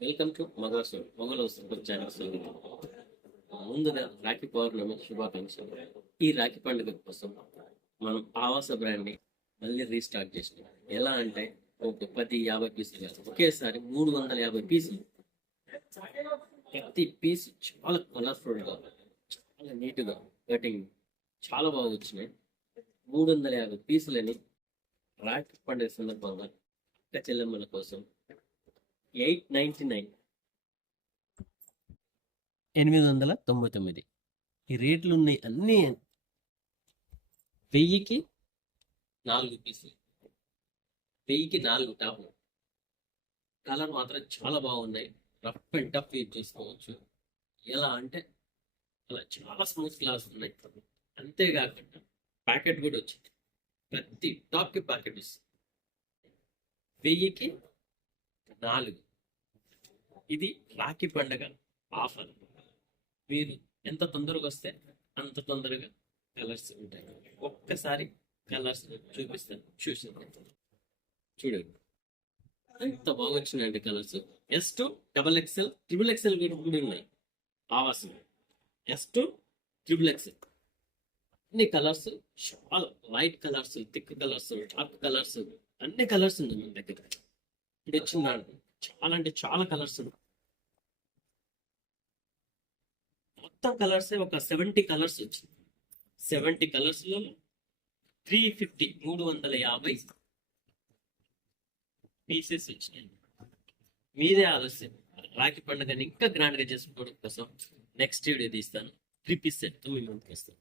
Welcome to Mogala super channel. ముందుగా రాఖీ పౌర్ణమి శుభాకాంక్షలు. ఈ రాఖీ పండుగ కోసం మనం ఆవాస బ్రాండ్ని మళ్ళీ రీస్టార్ట్ చేసినాం. ఎలా అంటే ఒక 10-50 పీసులు కాదు, ఒకేసారి 350 పీసులు. ప్రతి పీస్ చాలా కలర్ఫుల్గా, చాలా నీట్గా కటింగ్ చాలా బాగా వచ్చినాయి. 350 పీసులని రాఖీ పండుగ సందర్భంగా అక్క చెల్లెమ్మల కోసం 899 899 ఈ రేట్లు ఉన్నాయి. అన్ని 1000కి 4 పీసులు, 1000కి 4 టాప్లు. కలర్ మాత్రం చాలా బాగున్నాయి. రఫ్ అండ్ టఫ్ యూజ్ చేసుకోవచ్చు. ఎలా అంటే అలా చాలా స్మూత్ క్లాస్ ఉన్నాయి. అంతేకాకుండా ప్యాకెట్ కూడా వచ్చింది. ప్రతి టాప్కి ప్యాకెట్ వస్తుంది. 1000కి 4. ఇది రాఖీ పండగ ఆఫర్. మీరు ఎంత తొందరగా వస్తే అంత తొందరగా కలర్స్ ఉంటాయి. ఒక్కసారి కలర్స్ చూపిస్తాను, చూడండి ఎంత బాగా వచ్చినాయండి కలర్స్. S2 XXL XXL కూడా ఉన్నాయి. ఆవాసం S2 XXL అన్ని కలర్స్, చాలా light colours, thick colours, dark colours, అన్ని కలర్స్ ఉన్నాయి మన దగ్గర. ఇప్పుడు వచ్చిందండి చాలా అంటే చాలా కలర్స్ ఉన్నాయి. మొత్తం కలర్స్ ఒక 70 కలర్స్ వచ్చింది. 70 కలర్స్ లో 350 పీసెస్ వచ్చినాయి. మీదే ఆలస్యం. రాఖీ పండుగని ఇంకా గ్రాండ్ గా చేసుకోవడం కోసం నెక్స్ట్ వీడియో తీస్తాను. 3 పీస్ సెట్ మీ ముందుకు వస్తాను.